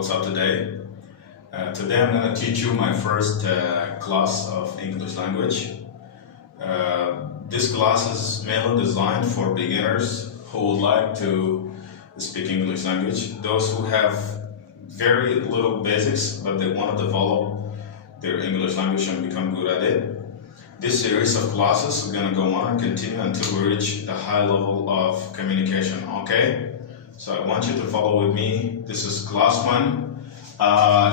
What's up today? Today I'm going to teach you my first class of English language. This class is mainly designed for beginners who would like to speak English language, those who have very little basics but they want to develop their English language and become good at it. This series of classes is going to go on and continue until we reach the high level of communication, okay? So I want you to follow with me. This is class 1.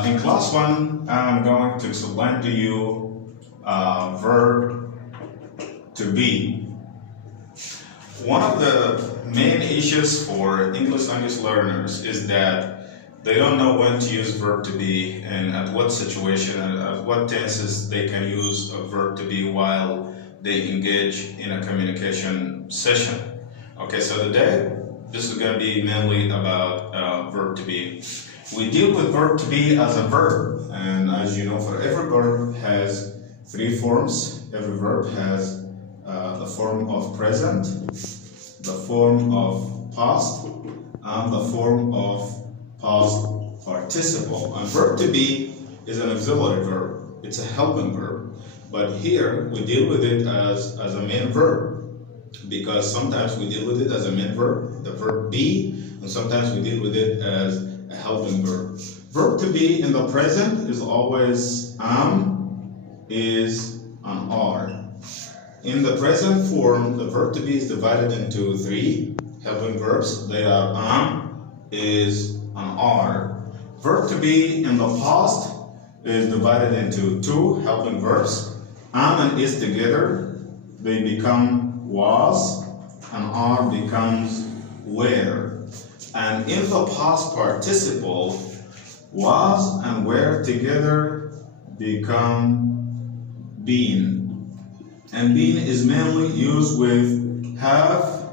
In class 1, I'm going to explain to you verb to be. One of the main issues for English language learners is that they don't know when to use verb to be and at what situation and at what tenses they can use a verb to be while they engage in a communication session. Okay, so today this is going to be mainly about verb to be. We deal with verb to be as a verb, and as you know, for every verb has 3 forms. Every verb has the form of present, the form of past, and the form of past participle. And verb to be is an auxiliary verb. It's a helping verb. But here we deal with it as a main verb, because sometimes we deal with it as a main verb, the verb be, and sometimes we deal with it as a helping verb. Verb to be in the present is always am, is, and are. In the present form, the verb to be is divided into 3 helping verbs. They are am, is, and are. Verb to be in the past is divided into 2 helping verbs. Am and is together, they become was, and are becomes were. And in the past participle, was and were together become been. And been is mainly used with have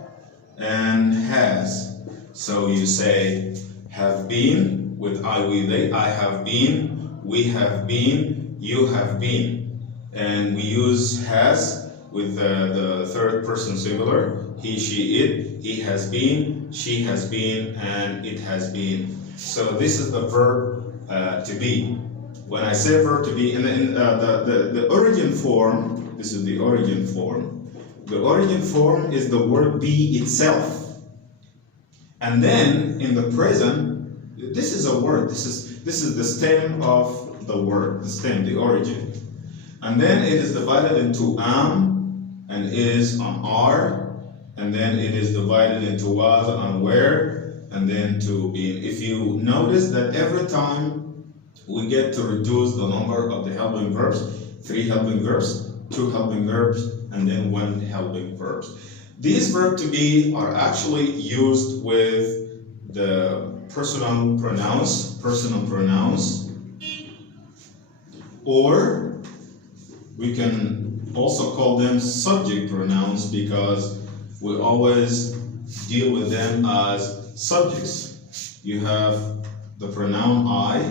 and has. So you say have been with I, we, they. I have been, we have been, you have been. And we use has with the third person singular, he, she, it. He has been, she has been, and it has been. So this is the verb to be. When I say verb to be, and then the origin form, this is the origin form. The origin form is the word be itself. And then in the present, this is a word. This is the stem of the word, the stem, the origin. And then it is divided into am, and is on are, and then it is divided into was and where, and then to be. If you notice that every time we get to reduce the number of the helping verbs, 3 helping verbs, 2 helping verbs, and then 1 helping verbs. These verbs to be are actually used with the personal pronouns, or we can also call them subject pronouns because we always deal with them as subjects. You have the pronoun I,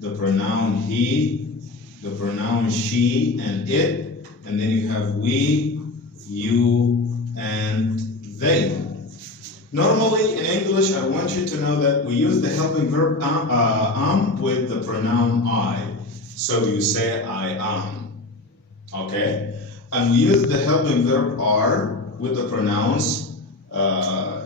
the pronoun he, the pronoun she and it, and then you have we, you, and they. Normally in English, I want you to know that we use the helping verb am with the pronoun I. So you say I am. Okay, and we use the helping verb are with the pronouns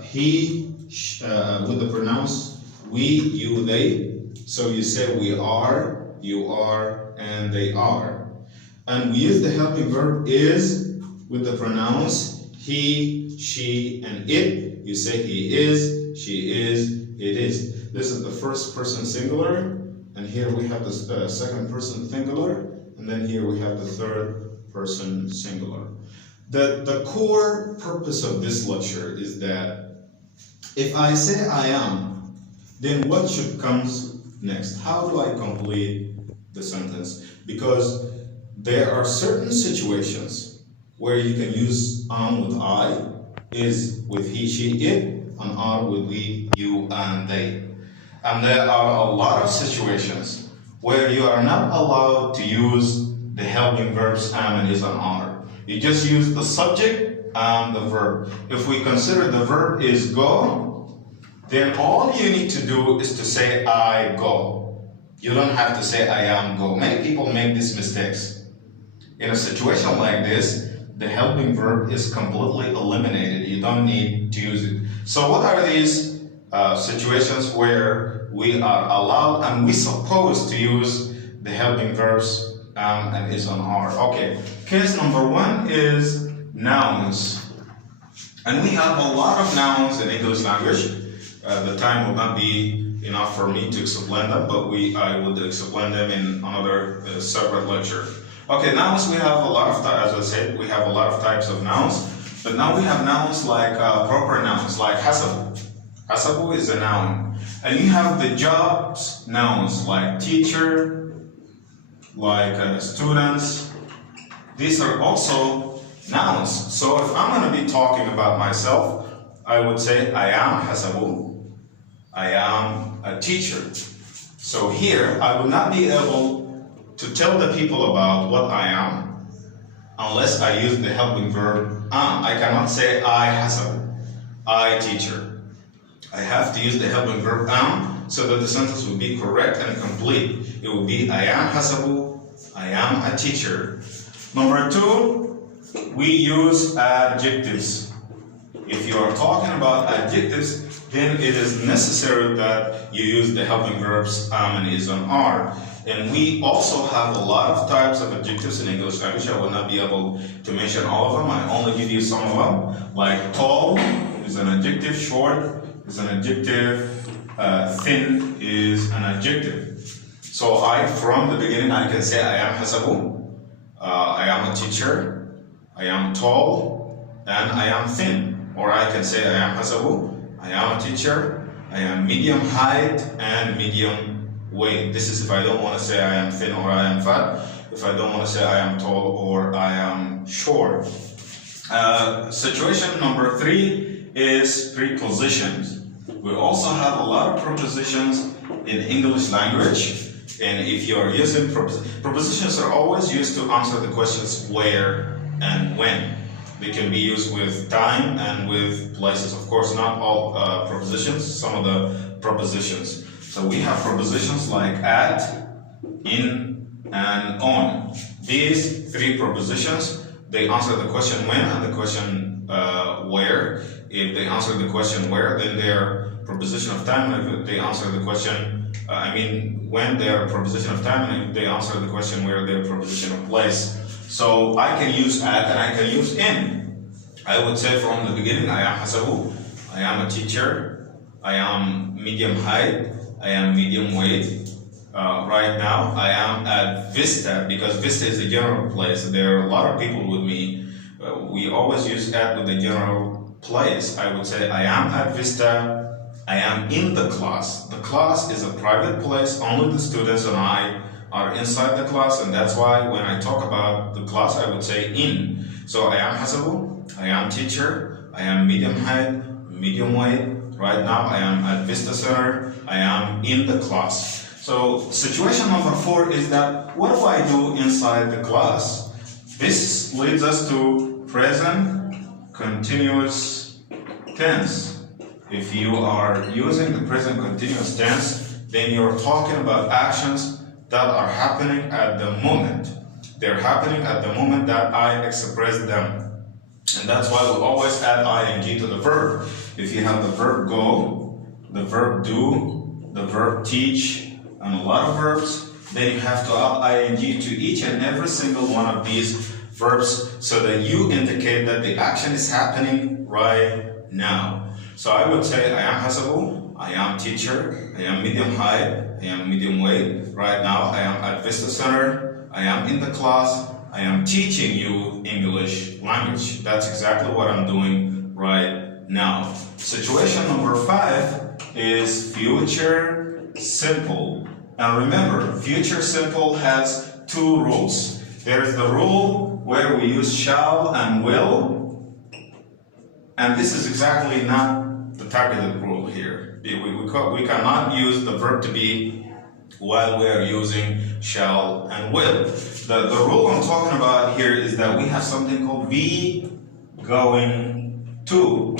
he, with the pronouns we, you, they. So you say we are, you are, and they are. And we use the helping verb is with the pronouns he, she, and it. You say he is, she is, it is. This is the first person singular, and here we have the second person singular. And then here we have the third person singular. The core purpose of this lecture is that if I say I am, then what should come next? How do I complete the sentence? Because there are certain situations where you can use am with I, is with he, she, it, and are with we, you, and they. And there are a lot of situations where you are not allowed to use the helping verbs am and is and are. You just use the subject and the verb. If we consider the verb is go, then all you need to do is to say I go. You don't have to say I am go. Many people make these mistakes. In a situation like this, the helping verb is completely eliminated. You don't need to use it. So what are these situations where we are allowed and we supposed to use the helping verbs and is on are? Okay, case number one is nouns. And we have a lot of nouns in English language. The time will not be enough for me to explain them, but I would explain them in another separate lecture. Okay, nouns, we have a lot of, as I said, we have a lot of types of nouns, but now we have nouns like proper nouns, like hasabu. Hasabu is a noun. And you have the jobs nouns, like teacher, like students. These are also nouns. So if I'm going to be talking about myself, I would say I am hasabu. I am a teacher. So here, I will not be able to tell the people about what I am unless I use the helping verb am. I cannot say I hasabu, I teacher. I have to use the helping verb am so that the sentence will be correct and complete. It will be I am hasabu, I am a teacher. Number two, we use adjectives. If you are talking about adjectives, then it is necessary that you use the helping verbs am and is and are. And we also have a lot of types of adjectives in English language. I will not be able to mention all of them. I only give you some of them. Like tall is an adjective, short is an adjective, thin is an adjective. So from the beginning, I can say I am hasabu, I am a teacher, I am tall, and I am thin. Or I can say I am hasabu, I am a teacher, I am medium height and medium weight. This is if I don't want to say I am thin or I am fat, if I don't want to say I am tall or I am short. Situation number three is prepositions. We also have a lot of prepositions in English language, and if you are using prepositions are always used to answer the questions where and when. They can be used with time and with places. Of course, not all prepositions, some of the prepositions. So we have prepositions like at, in, and on. These three prepositions, they answer the question when and the question where. If they answer the question where, then they are preposition of time. If they answer the question, when they are preposition of time, and if they answer the question where, they are preposition of place. So I can use at and I can use in. I would say from the beginning, I am hasabu, I am a teacher, I am medium height, I am medium weight. Right now, I am at Vista, because Vista is a general place. There are a lot of people with me. We always use at with the general place. I would say I am at Vista, I am in the class. The class is a private place, only the students and I are inside the class, and that's why when I talk about the class, I would say in. So I am hasabu, I am teacher, I am medium height, medium weight. Right now I am at Vista Center, I am in the class. So situation number four is that what do I do inside the class? This leads us to present continuous tense. If you are using the present continuous tense, then you're talking about actions that are happening at the moment. They're happening at the moment that I express them. And that's why we always add ing to the verb. If you have the verb go, the verb do, the verb teach, and a lot of verbs, then you have to add ing to each and every single one of these verbs so that you indicate that the action is happening right now. So I would say I am hasabu, I am teacher, I am medium height, I am medium weight. Right now I am at Vista Center, I am in the class, I am teaching you English language. That's exactly what I'm doing right now. Situation number five is future simple. And remember, future simple has two rules. There is the rule where we use shall and will, and this is exactly not the targeted rule here. We cannot use the verb to be while we are using shall and will. The rule I'm talking about here is that we have something called be going to.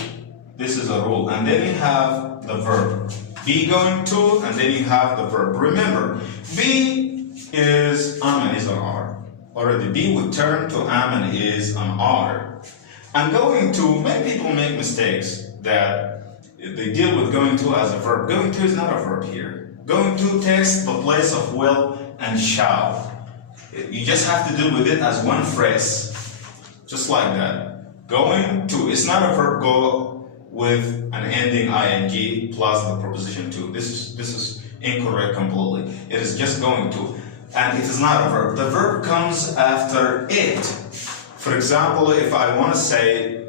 This is a rule. And then you have the verb. Be going to, and then you have the verb. Remember, be is am and is an R. Already, be would turn to am and is an R. And going to, many people make mistakes that they deal with going to as a verb. Going to is not a verb here. Going to takes the place of will and shall. You just have to deal with it as one phrase, just like that. Going to, it's not a verb go with an ending ing plus the preposition to. This is incorrect completely. It is just going to, and it is not a verb. The verb comes after it. For example, if I want to say,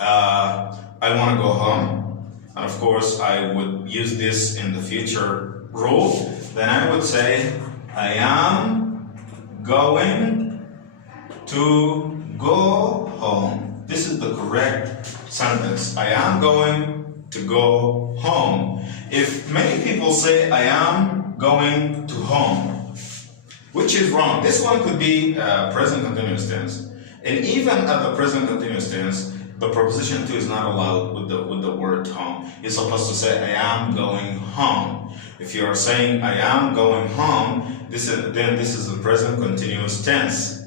I want to go home, and of course I would use this in the future rule, then I would say, I am going to go home. This is the correct sentence. I am going to go home. If many people say, I am going to home, which is wrong. This one could be present continuous tense. And even at the present continuous tense, the preposition to is not allowed with the word home. You're supposed to say, I am going home. If you are saying, I am going home, this is the present continuous tense.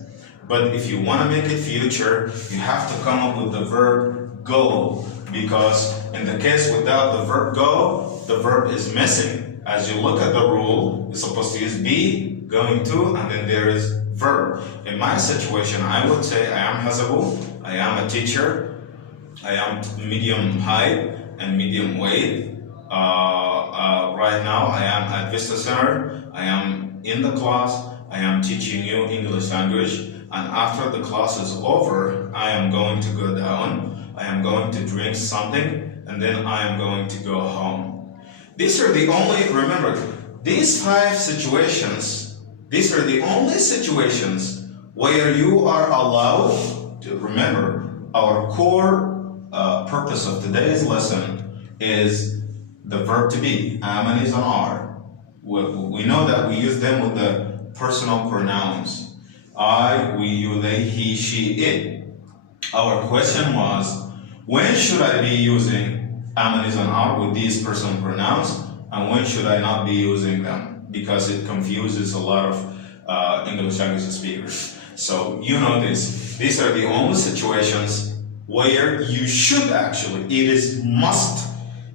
But if you want to make it future, you have to come up with the verb go. Because in the case without the verb go, the verb is missing. As you look at the rule, you're supposed to use be, going to, and then there is verb. In my situation, I would say I am Hasabu, I am a teacher, I am medium height and medium weight. Right now, I am at Vista Center, I am in the class, I am teaching you English language, and after the class is over, I am going to go down, I am going to drink something, and then I am going to go home. These are the only, remember, these 5 situations, these are the only situations where you are allowed to remember. Our core purpose of today's lesson is the verb to be. Am and is an R. We know that we use them with the personal pronouns. I, we, you, they, he, she, it. Our question was, when should I be using am and is an R with these personal pronouns, and when should I not be using them? Because it confuses a lot of English language speakers. So you know this. These are the only situations where you should actually, it is must,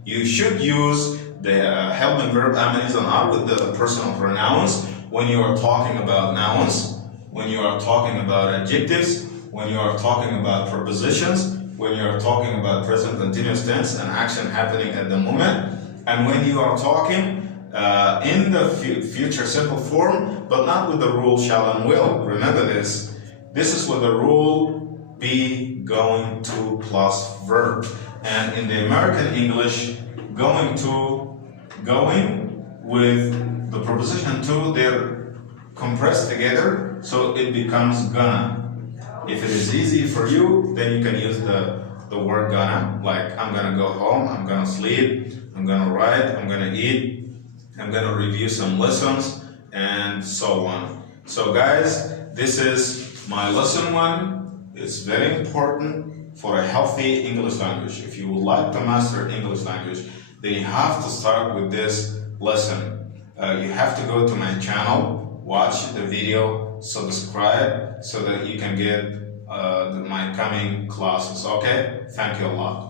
you should use the helping verb am and is an R with the personal pronouns when you are talking about nouns, when you are talking about adjectives, when you are talking about prepositions, when you are talking about present continuous tense and action happening at the moment, and when you are talking in the future simple form, but not with the rule shall and will. Remember this. This is with the rule be, going to plus verb. And in the American English, going to, going with the preposition to, they're compressed together, so it becomes gonna. If it is easy for you, then you can use the word gonna, like I'm gonna go home, I'm gonna sleep, I'm gonna write, I'm gonna eat, I'm gonna review some lessons, and so on. So guys, this is my lesson 1. It's very important for a healthy English language. If you would like to master English language, then you have to start with this lesson. You have to go to my channel, watch the video, subscribe, so that you can get my coming classes, okay? Thank you a lot.